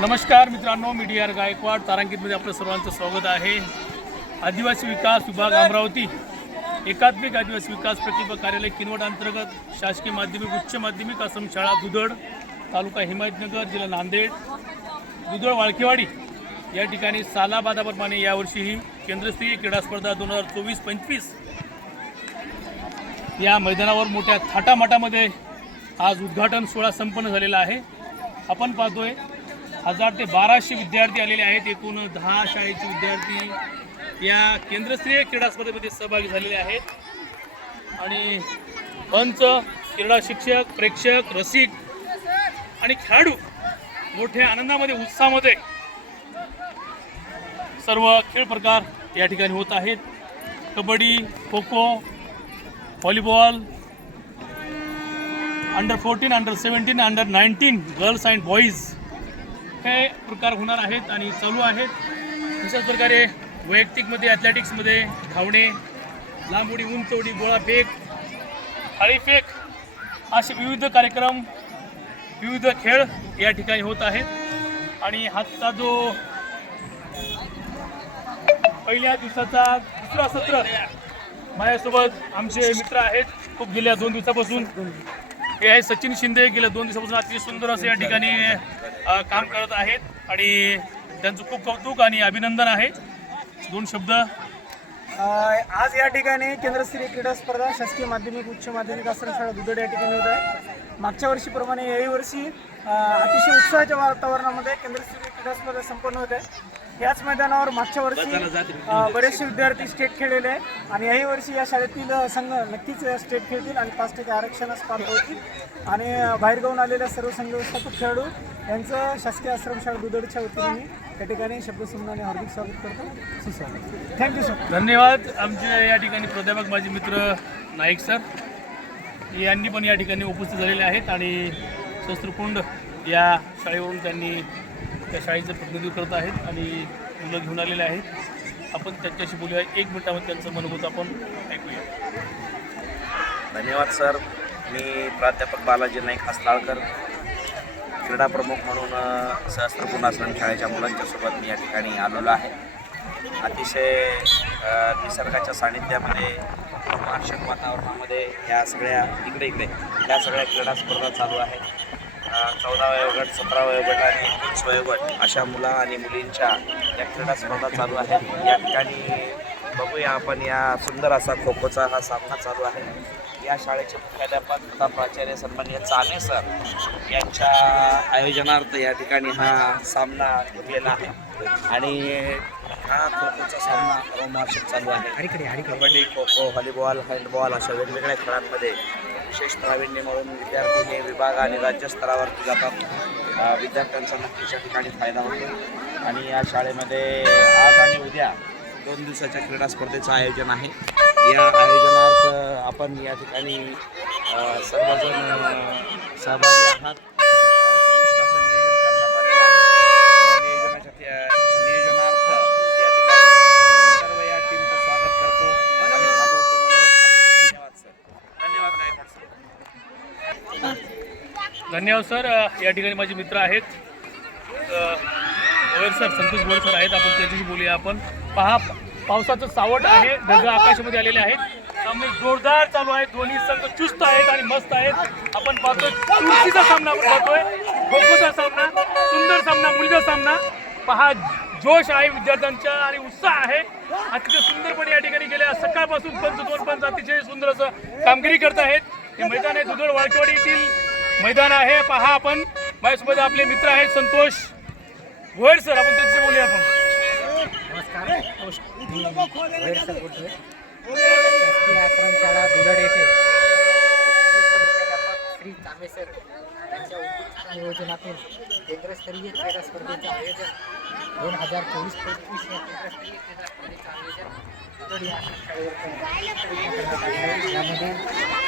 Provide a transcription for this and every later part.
नमस्कार मित्रांनो मीडियार गायकवाड तारांकितमध्ये आपलं सर्वांचं स्वागत आहे. आदिवासी विकास विभाग अमरावती एकात्मिक आदिवासी विकास प्रकल्प कार्यालय किनवट अंतर्गत शासकीय माध्यमिक उच्च माध्यमिक आश्रमशाळा दुधड तालुका हिमायतनगर जिल्हा नांदेड दुधड वाळकेवाडी. या ठिकाणी सालाबादाप्रमाणे यावर्षीही केंद्रस्तरीय क्रीडा स्पर्धा दोन हजार चोवीस पंचवीस या मैदानावर मोठ्या थाटामाटामध्ये आज उद्घाटन सोहळा संपन्न झालेला आहे. आपण पाहतोय हजार ते बाराशे विद्यार्थी आलेले आहेत. एकूण दहा शाळेचे विद्यार्थी या केंद्रस्तरीय क्रीडा स्पर्धेमध्ये सहभागी झालेले आहेत. आणि पंच क्रीडा शिक्षक प्रेक्षक रसिक आणि खेळाडू मोठ्या आनंदामध्ये उत्साहामध्ये सर्व खेळ प्रकार या ठिकाणी होत आहेत. Kabaddi kho kho volleyball under fourteen under seventeen under nineteen girls and boys हे प्रकार होणार आहेत आणि चालू आहेत. तशाच प्रकारे वैयक्तिकमध्ये ॲथलेटिक्समध्ये धावणे लांब उडी उंच उडी गोळा फेक थाळीफेक असे विविध कार्यक्रम विविध खेळ या ठिकाणी होत आहेत. आणि हातचा जो पहिल्या दिवसाचा दुसरा सत्र माझ्यासोबत आमचे मित्र आहेत. खूप गेल्या दोन दिवसापासून. हे आहे सचिन शिंदे. गेल्या दोन दिवसापासून अतिशय सुंदर असं या ठिकाणी काम करत आहेत आणि त्यांचं खूप कौतुक आणि अभिनंदन आहे. दोन शब्द. आज या ठिकाणी केंद्रस्तरीय क्रीडा स्पर्धा शासकीय माध्यमिक उच्च माध्यमिक आश्रमशाळा दुधड या ठिकाणी होत आहे. मागच्या वर्षीप्रमाणे याही वर्षी अतिशय उत्साहाच्या वातावरणामध्ये केंद्रस्तरीय क्रीडा स्पर्धा संपन्न होत आहे. याच मैदानावर मागच्या वर्षी बरेचसे विद्यार्थी स्टेट खेळलेले आहे आणि याही वर्षी या शाळेतील संघ नक्कीच स्टेट खेळतील आणि पाच टक्के आरक्षणास पात्र होतील. आणि बाहेरगावून आलेल्या सर्व संघ व्यवस्थापक खेळाडू यांचं शासकीय आश्रमशाळा दुधडच्या वतीने मी या ठिकाणी शब्दसंबंधाने हार्दिक स्वागत करतो. सुस्वागत. थँक्यू सर धन्यवाद. आमचे या ठिकाणी प्राध्यापक माझे मित्र नाईक सर यांनी पण या ठिकाणी उपस्थित झालेले आहेत. आणि शस्त्रकुंड या शाळेवरून त्यांनी त्या शाळेचं प्रतिनिधित्व करत आहेत आणि मुलं घेऊन आलेले आहेत. आपण त्यांच्याशी बोलूया. एक मिनिटामध्ये त्यांचं मनोगत आपण ऐकूया. धन्यवाद सर. मी प्राध्यापक बालाजी नाईक हसलाळकर क्रीडा प्रमुख म्हणून अ, आश्रम शाळेच्या मुलांच्यासोबत मी या ठिकाणी आलेलो आहे. अतिशय निसर्गाच्या सानिध्यामध्ये आकर्षक वातावरणामध्ये ह्या सगळ्या इकडे इकडे ह्या सगळ्या क्रीडा स्पर्धा चालू आहेत. चौदा वयोगट सतरा वयोगट आणि वीस वयोगट अशा मुला आणि मुलींच्या या क्रीडा स्पर्धा चालू आहेत. या ठिकाणी बघूया आपण या सुंदर असा खो खोचा हा सामना चालू आहे. या शाळेचे मुख्याध्यापक तथा प्राचार्य सन्माननीय चाने सर यांच्या आयोजनार्थ या ठिकाणी हा सामना घेतलेला आहे. आणि हा खो खोचा सामना रोमांचक चालू आहे. कबड्डी खो खो व्हॉलीबॉल हँडबॉल अशा वेगवेगळ्या खेळांमध्ये विशेष प्रावीण्य म्हणून विद्यार्थी हे विभाग आणि राज्यस्तरावरती जातात विद्यार्थ्यांचा नक्कीच या ठिकाणी फायदा होतो. आणि या शाळेमध्ये आज आणि उद्या दोन दिवसाच्या क्रीडा स्पर्धेचं आयोजन आहे. या आयोजनात आपण या ठिकाणी सर्वजण सहभागी आहात. धन्यवाद सर. या ठिकाणी माझे मित्र आहेत. अ, सर संतोष गोयल सर आहेत. आपण त्याच्याशी बोलूया आपण. पहा पावसाचं सावट आहे. ढग आकाशामध्ये आलेले आहेत. सामने जोरदार चालू आहे. दोन्ही संघ चुस्त आहेत आणि मस्त आहेत. आपण पाहतोय चुरशीचा सामना आपण पाहतोय. खोखोचा सामना सुंदर सामना मुलीचा सामना. पहा जोश आहे विद्यार्थ्यांचा आणि उत्साह आहे. अतिशय सुंदरपणे या ठिकाणी गेल्या सकाळपासून पंच दोन पंच अतिशय सुंदर असं कामगिरी करत आहेत. हे मैदान आहे दुधड वाळकेवाडी येथील मैदान आहे. पहा आपण. माझ्यासोबत आपले मित्र आहेत संतोष गोयर सर. आपण त्यांच्याशी बोलूया आपण. नमस्कार. वैरसर बोलतोय दुधड येथे श्री तांबेसर यांच्या नियोजनातून केंद्रस्तरीय क्रीडा स्पर्धेचं आयोजन दोन हजार चोवीस पंचवीस या केंद्रस्तरीय क्रीडा स्पर्धेचं आयोजन या आश्रमशाळेवर यामध्ये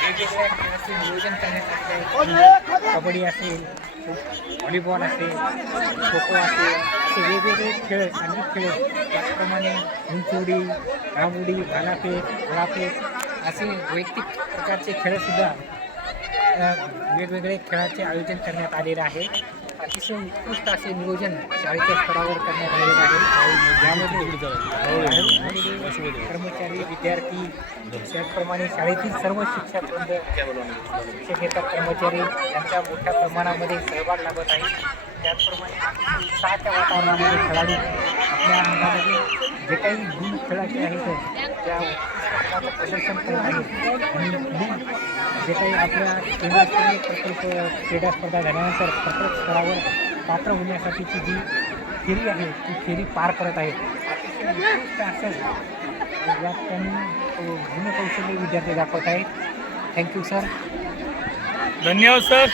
वेगवेगळ्या खेळाचे नियोजन करण्यात आले आहे कबड्डी असेल व्हॉलीबॉल असेल खो खो असेल असे वेगवेगळे खेळ अनेक खेळ त्याचप्रमाणे उंचउडी रामउडी भालाफेक गोळाफेक असे वैयक्तिक प्रकारचे खेळसुद्धा वेगवेगळे खेळाचे आयोजन करण्यात आलेले आहे. अतिशय उत्कृष्ट असे नियोजन शाळेच्या स्तरावर करण्यात आलेले आहे. कर्मचारी विद्यार्थी त्याचप्रमाणे शाळेतील सर्व शिक्षक वृंद शिक्षकेतर कर्मचारी यांचा मोठ्या प्रमाणामध्ये सहभाग लागत आहे त्याचप्रमाणे उत्साहाच्या वातावरणामध्ये खेळाडू आपल्या अंगामध्ये जे काही गुण खेळाचे आहेत त्या प्रदर्शन जे काही आपल्या केंद्रस्तरीय प्रकल्प क्रीडा स्पर्धा झाल्यानंतर प्रत्येक स्तरावर पात्र होण्यासाठीची जी फेरी आहे ती फेरी पार करत आहे असं यात त्यांनी गुणकौशल्य विद्यार्थी दाखवत आहेत थँक्यू सर धन्यवाद सर.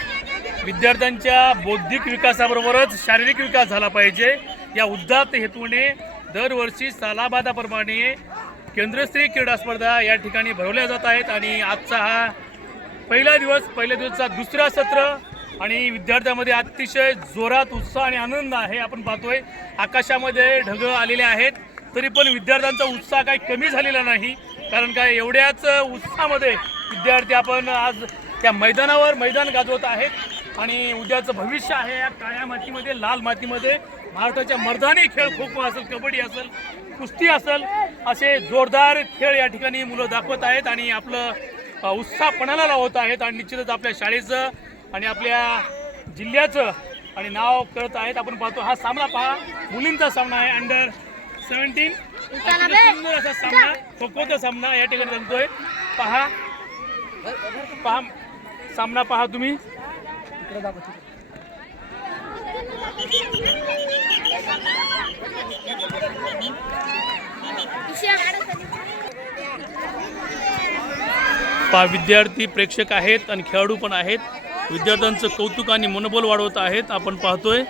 विद्यार्थ्यांच्या बौद्धिक विकासाबरोबरच शारीरिक विकास झाला पाहिजे. या उद्दात हेतूने दरवर्षी सालाबादाप्रमाणे केंद्रस्तरीय क्रीडा स्पर्धा या ठिकाणी भरवल्या जात आहेत आणि आजचा हा पहिला दिवस पहिल्या दिवसचा दुसरा सत्र आणि विद्यार्थ्यांमध्ये अतिशय जोरात उत्साह आणि आनंद आहे. आपण पाहतोय आकाशामध्ये ढग आलेले आहेत. तरी पण विद्यार्थ्यांचा उत्साह काही कमी झालेला नाही. कारण काय एवढ्याच उत्साहामध्ये विद्यार्थी आपण आज त्या मैदानावर मैदान गाजवत आहेत. आणि उद्याचं भविष्य आहे या काळ्या मातीमध्ये लाल मातीमध्ये. भारताच्या मर्दानी खेळ खो खो असेल कबड्डी असेल कुस्ती असेल असे जोरदार खेळ या ठिकाणी मुलं दाखवत आहेत आणि आपलं अ, उत्साह पणाला लावत आहेत आणि निश्चितच आपल्या शाळेचं आणि आपल्या जिल्ह्याचं आणि नाव करत आहेत. आपण पाहतो हा सामना पहा. मुलींचा सामना आहे अंडर सेवन्टीन सुंदर असा सामना खो खोचा सामना या ठिकाणी रंगतोय पहा. पहा. सामना पहा तुम्ही. पा विद्यार्थी प्रेक्षक आहेत आणि खेळाडू पण आहेत. विद्यार्थ्यांचं कौतुक आणि मनोबल वाढवत आहेत. आपण पाहतोय.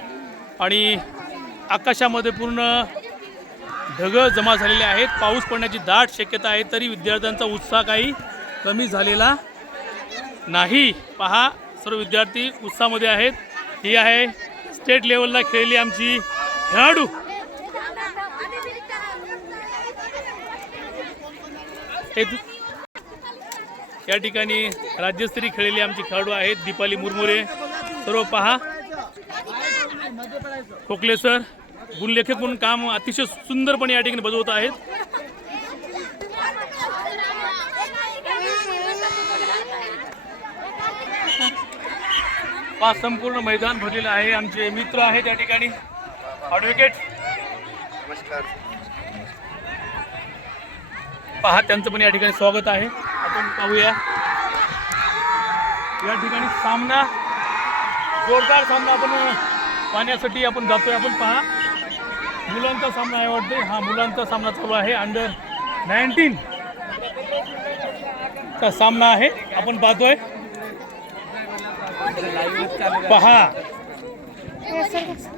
आणि आकाशामध्ये पूर्ण ढगं जमा झालेले आहेत. पाऊस पडण्याची दाट शक्यता आहे तरी विद्यार्थ्यांचा उत्साह काही कमी झालेला नाही. पहा सर्व विद्यार्थी उत्साहामध्ये आहेत. ही आहे स्टेट लेवलला खेळली आमची खेळाडू हे या ठिकाणी राज्यस्तरीय खेळलेले आमचे खेळाडू आहेत दीपाली मुरमुरे. सर्व पहा. खोकले सर गुणलेखक म्हणून काम अतिशय सुंदरपणे या ठिकाणी बजवत आहेत. पहा संपूर्ण मैदान भरलेलं आहे. आमचे मित्र आहेत या ठिकाणी. ॲडव्होकेट पहा त्यांचं पण या ठिकाणी स्वागत आहे. आपण पाहूया. या ठिकाणी सामना जोरदार सामना आपण पाहण्यासाठी आपण जातोय. आपण पहा मुलांचा सामना आहे वाटते हा मुलांचा सामना चालू आहे. अंडर नाईन्टीन चा सामना आहे. आपण पाहतोय. पहा. पहा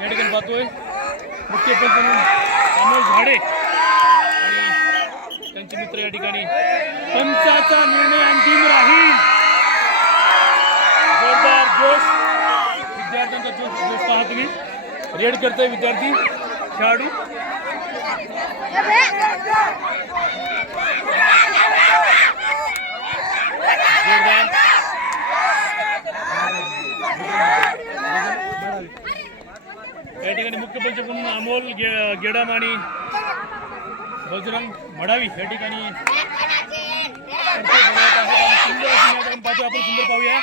या ठिकाणी पाहतोय. मुख्य पंच म्हणून अमोल झाडे आणि त्यांचे मित्र या ठिकाणी. पंचाचा निर्णय अंतिम राहील. जोरदार जोश. विद्यार्थ्यांचा जोश जोश पाहा तुम्ही. रेड करतोय विद्यार्थी. खेळाडू. जोरदार. या ठिकाणी मुख्य पंच म्हणून अमोल गे गेडम आणि बजरंग मडावी या ठिकाणी सुंदर पाहतो आपण सुंदर पाहूया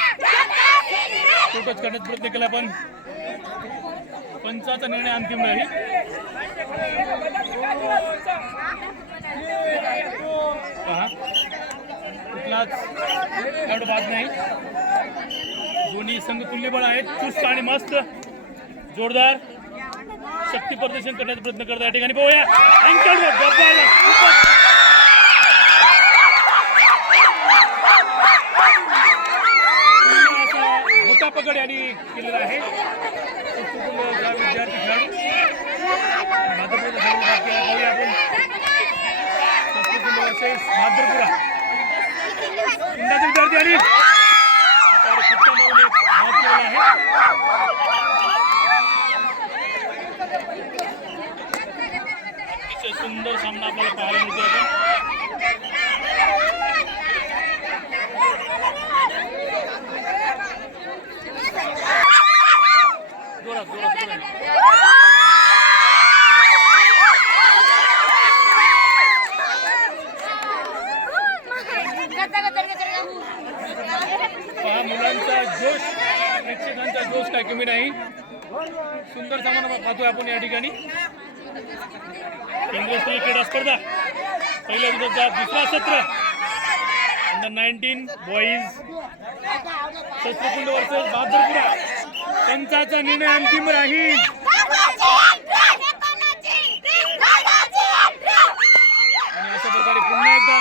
फोटोच करण्याचा प्रयत्न केला पण पंचाचा निर्णय अंतिम राहील कुठलाच खेळाडू बाद नाही. दोन्ही संघ तुल्यबळ आहेत चुस्त आणि मस्त जोरदार. शक्ती प्रदर्शन करण्याचा प्रयत्न करतो या ठिकाणी पाहूया. अँकल पकड यांनी केलेला आहे. विद्यार्थी खेळाडू भाद्रपुरा विद्यार्थी आणि आहे. सुंदर सामना आपल्याला पाहायला मिळतो आता. जोरात जोरात जोरात. पहा मुलांचा जोश प्रेक्षकांचा जोश काय कमी नाही. सुंदर सामान पाहतोय आपण या ठिकाणी. केंद्रस्तरीय क्रीडा स्पर्धा पहिल्या दिवसाचा दुसरा सत्र. Under nineteen boys Shastrakund versus Bahadarpura. पंचाचा निर्णय अंतिम राहील. आणि अशा प्रकारे पुन्हा एकदा.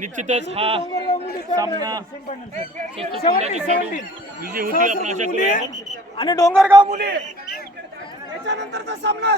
निश्चितच हा सामना विजय होतील आपण आशा करूया आणि डोंगरगाव मुली. याच्यानंतरचा सामना